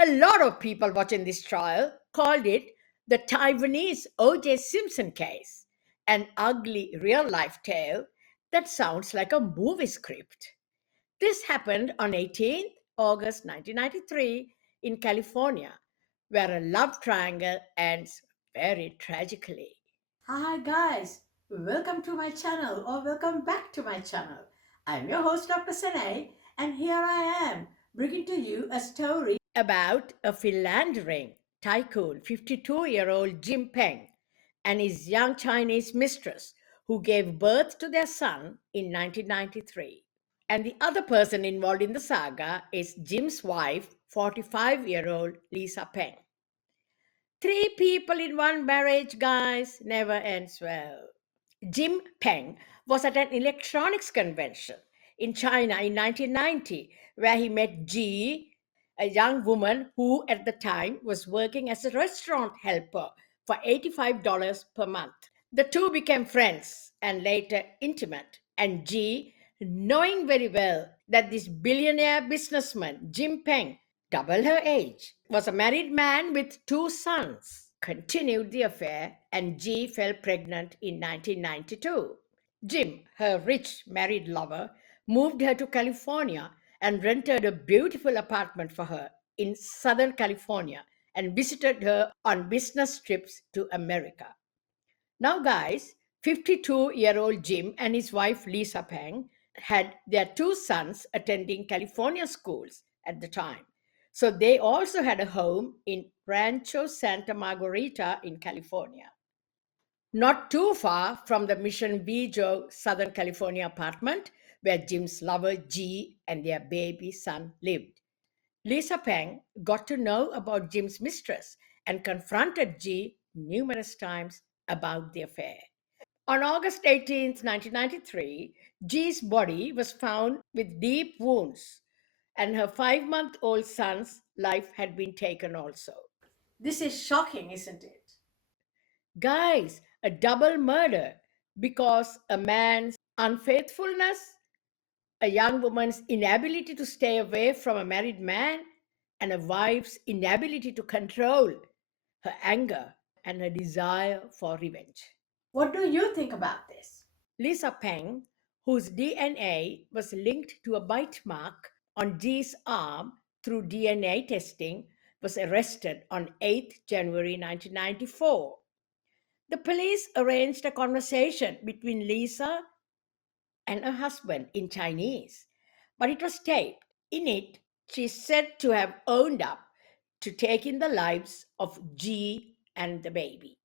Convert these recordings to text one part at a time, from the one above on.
A lot of people watching this trial called it the Taiwanese O.J. Simpson case, an ugly real life tale that sounds like a movie script. This happened on 18th August 1993 in California, where a love triangle ends very tragically. Hi guys, welcome to my channel or welcome back to my channel. I'm your host Dr. Senay and here I am bringing to you a story About a philandering tycoon, 52-year-old Jim Peng, and his young Chinese mistress who gave birth to their son in 1993. And the other person involved in the saga is Jim's wife, 45-year-old Lisa Peng. Three people in one marriage, guys, never ends well. Jim Peng was at an electronics convention in China in 1990, where he met Ji, a young woman who at the time was working as a restaurant helper for $85 per month. The two became friends and later intimate, and Ji, knowing very well that this billionaire businessman, Jim Peng, double her age, was a married man with two sons, continued the affair, and Ji fell pregnant in 1992. Jim, her rich married lover, moved her to California and rented a beautiful apartment for her in Southern California and visited her on business trips to America. Now, guys, 52-year-old Jim and his wife Lisa Peng had their two sons attending California schools at the time. So they also had a home in Rancho Santa Margarita in California, not too far from the Mission Viejo, Southern California apartment where Jim's lover G and their baby son lived. Lisa Peng got to know about Jim's mistress and confronted G numerous times about the affair. On August 18th, 1993, G's body was found with deep wounds, and her 5 month old son's life had been taken also. This is shocking, isn't it? Guys, a double murder because a man's unfaithfulness, a young woman's inability to stay away from a married man, and a wife's inability to control her anger and her desire for revenge. What do you think about this? Lisa Peng, whose DNA was linked to a bite mark on G's arm through DNA testing, was arrested on 8th January 1994. The police arranged a conversation between Lisa and her husband in Chinese, but it was taped. In it, she is said to have owned up to taking the lives of G and the baby.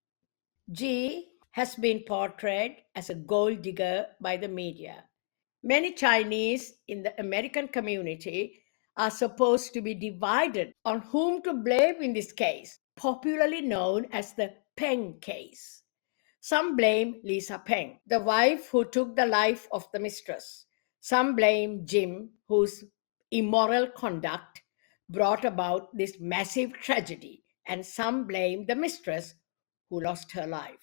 G has been portrayed as a gold digger by the media. Many Chinese in the American community are supposed to be divided on whom to blame in this case, popularly known as the Peng case. Some blame Lisa Peng, the wife who took the life of the mistress. Some blame Jim, whose immoral conduct brought about this massive tragedy. And some blame the mistress who lost her life.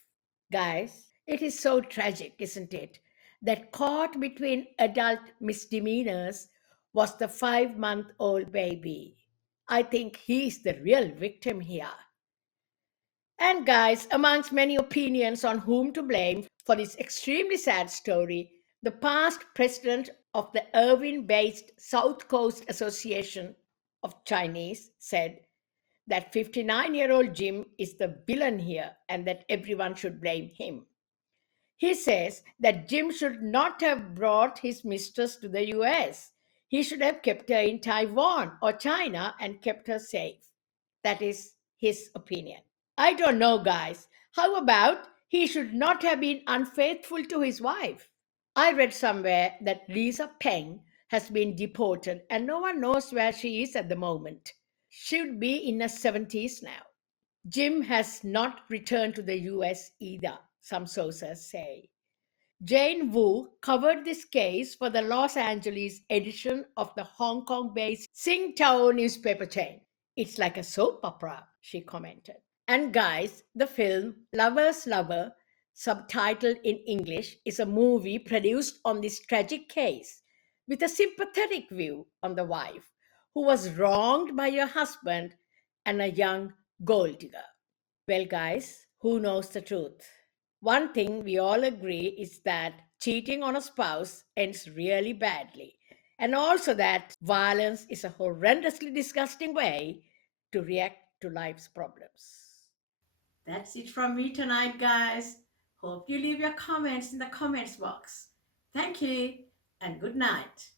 Guys, it is so tragic, isn't it? That caught between adult misdemeanors was the 5 month old baby. I think he is the real victim here. And guys, amongst many opinions on whom to blame for this extremely sad story, the past president of the Irvine based South Coast Association of Chinese said that 59-year-old Jim is the villain here and that everyone should blame him. He says that Jim should not have brought his mistress to the US. He should have kept her in Taiwan or China and kept her safe. That is his opinion. I don't know, guys. How about he should not have been unfaithful to his wife? I read somewhere that Lisa Peng has been deported and no one knows where she is at the moment. She would be in her 70s now. Jim has not returned to the US either, some sources say. Jane Wu covered this case for the Los Angeles edition of the Hong Kong based Sing Tao newspaper chain. It's like a soap opera, she commented. And guys, the film Lover's Lover, subtitled in English, is a movie produced on this tragic case with a sympathetic view on the wife, who was wronged by your husband and a young gold digger. Well, guys, who knows the truth? One thing we all agree is that cheating on a spouse ends really badly, and also that violence is a horrendously disgusting way to react to life's problems. That's it from me tonight, guys. Hope you leave your comments in the comments box. Thank you and good night.